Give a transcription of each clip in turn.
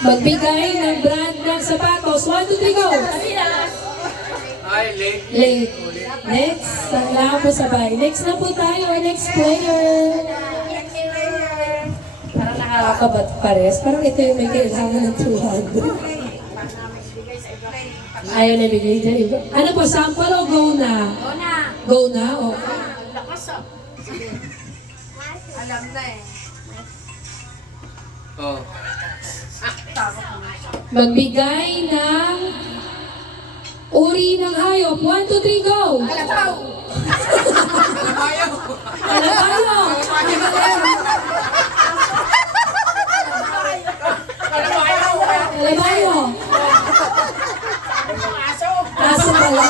Magbigay ng brand ng sapatos. 1, 2, 3, go! Ay, late. Late. Next. Kailangan po sabay. Next na po tayo. Our next player. Parang nakakabat pares. Parang ito yung may kailangan ng 200. Ayaw na bigay dyan. Ano po, sample o go na? Go na. Go na? O. Lakas ah. Alam na eh. Oh. Magbigay ng uri ng hayop. 1, 2, 3, go! Kalabaw! Kalabayo! Kalabayo! Aso pala.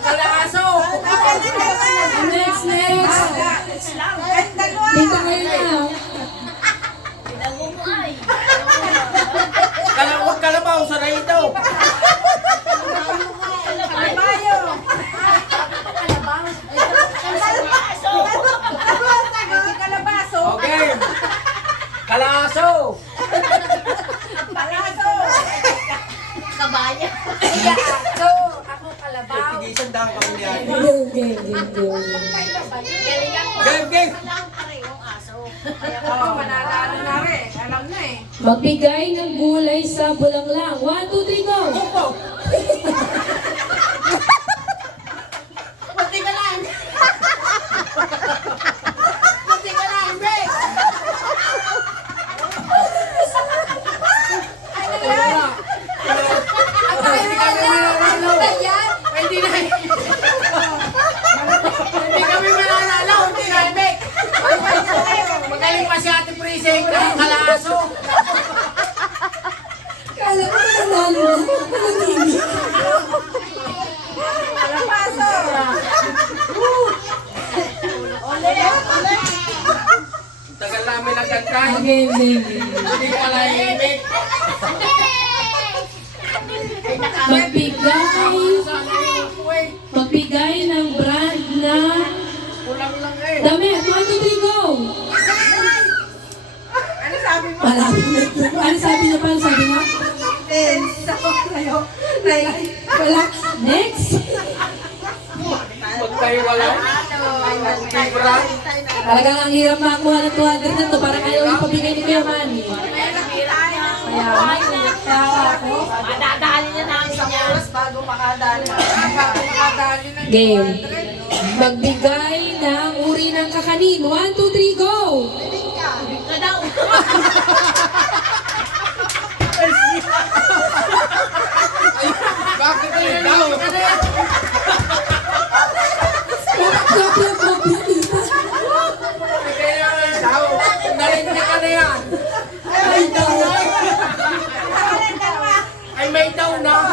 Kalaso! Next. Dito kayo na. Kalabaw sa na ito. Okay. Kalaso! Kabayan. Ako kalabaw. Tigisan daw kami niyan. Game. Galingan ko. Game! Walang parehong aso. Kaya ako manalalo na rin. Alam na eh. Magbigay ng gulay sa bulanglang. 1, 2, 3, go! Buti ka lang. Buti ka lang, break. Hindi na. Hindi kami mananalo. Hindi na, Mek. Magaling pa si Ate Priseng. Kalaso. Kala ko nanalo na. Nanginig. Kalabaso. Ole. Tagal namin nagantay. Game. Hindi pala Mek. Magbigay ng brand na Kulang lang eh. damit. 1, 2, 3, go! Ano sabi mo? Ano sabi niya? Paano sabi niya? Wala. Next. Magkahiwalay. Magkibra. Talagang ang hirap makakuha ng 200 na to. Parang ayaw yung pabigay ni Kuya Manny. Kaya ako. Madadali na namin niya. Bago makadali. Makadali na. Game. Magbigay ng uri ng kakanin. 1, 2, 3, go! Na daw. Bakit kayo daw? Kopya, tita. Kaya daw. Narinig ka na yan. Ay, daw. Ay may daw na.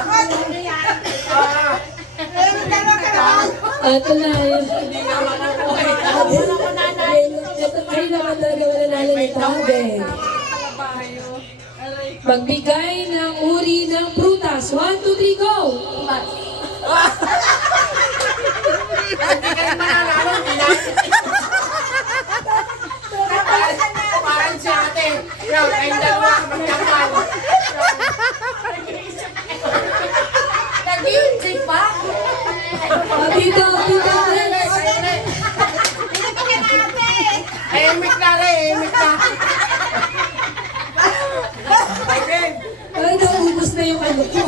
Ito na yun. Hindi naman ako eh. Ito kayo naman talaga wala nalalitabi. Magbigay ng uri ng prutas. 1, 2, 3, go! Hindi ka rin mananalo. Hindi na. Parang si ate. Yan, kayong dalawa. Magkakal. Nag-iisip pa? Dito. Emik na rin. Emik na. Okay. Ay, naubos na yung ano ko.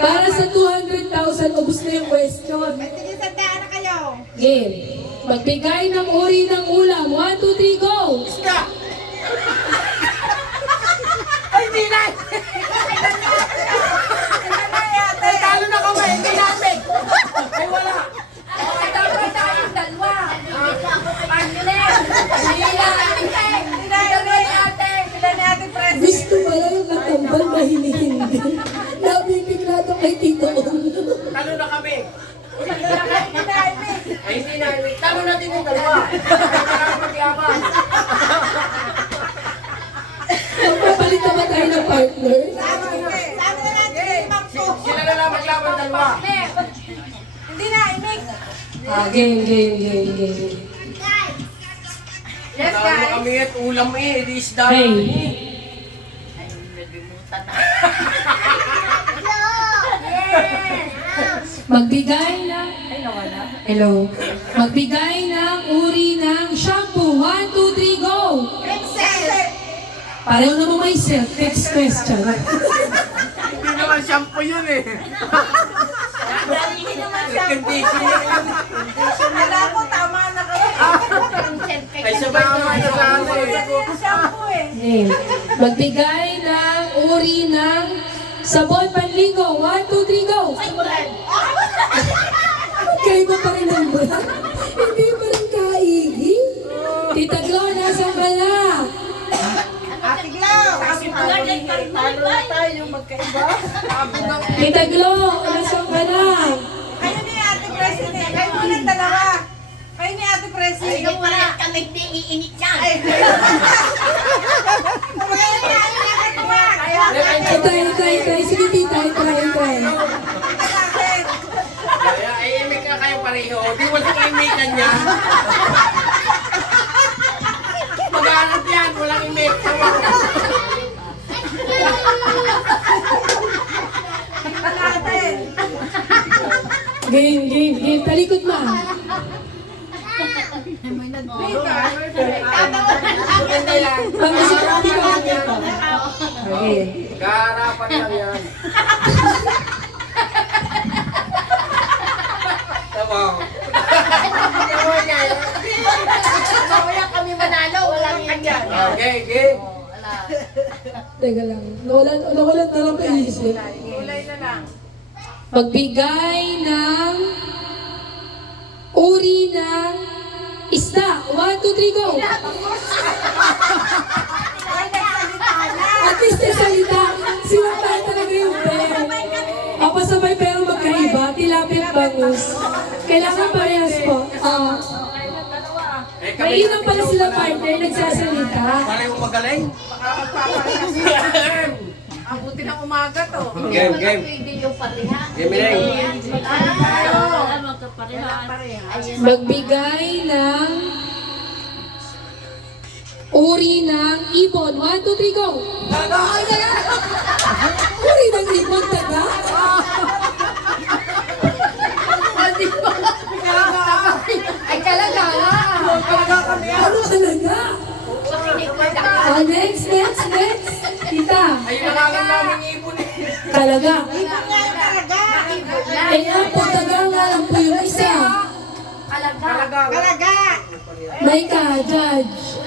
Para sa 200,000, ubos na yung question. Game. Magbigay ng uri ng ulam. 1, 2, 3, go! Isda. Ay, hindi na. Ay, talo na kami. Hindi namin. Ay, wala. Dapat tayong dalawa. Gusto pala yung katambal na hindi. Nabibigla ito kay Tito Ong. Talo na kami. Ay, hindi namin. Talo natin yung dalawa. Kailangan maglaban. Magpapalit na ba tayo ng partner? Sila na lang maglaban dalawa. Hindi na, imig. Game. Yes, Ano kami at ulam di isda. Hey. Magbigay ng... Hello. Magbigay ng uri ng shampoo. 1, 2, 3, go! Pareho naman may self. Next question. Hindi naman shampoo yun Conditioner. Wala ko, tama na kayo. Ay sabay naman sa ano Shampoo Okay. Magbigay ng uri ng sabon panligo. 1, 2, 3, go! Kayo ba pa rin ang brand? Hindi pa rin kaigi? Tita Glo, nasan ka na? Ate Glau, kasi talo na tayo magkaiba. Tita Glo, nasan ka na? Kayo ni Ate President. Kayo muna dalawa. Kayo ni Ate President. Sige pala kami iinit yan. Try. Sige, tita, try. Kaya imik ka kayo pareho. Di walang imikan yan. Mag-aanap yan. Walang imik. Game. Talikod ma. Maganda yan. Pag-isip ko, di ka dito. Okay. Garapan lang yan. Tama. Mamaya kami manalo, walang yan. Okay. Teka lang. Nawalan na lang paisip. Kulay na lang. Magbigay ng uri ng isda. 1, 2, 3, go! At least na salita. Sinapay talaga yung pero. Pasabay pero magkaiba. Tilapit bangus. Kailangan parehas po. May ilang pala sila partner nagsasalita. Pareho magaling. Ang buti ng umaga to. Game. Pwede yung pareha. Game rin. Magbigay ng uri ng ibon. 1, 2, 3, go! Uri ng ibon, taga? Ay kalaga nga. Ano talaga? Next. Tita, Ayun na lang namin ibon talaga. Talaga. Ang pagtaga nga lang po yung isa. Kalaga. Talaga. May ka, judge.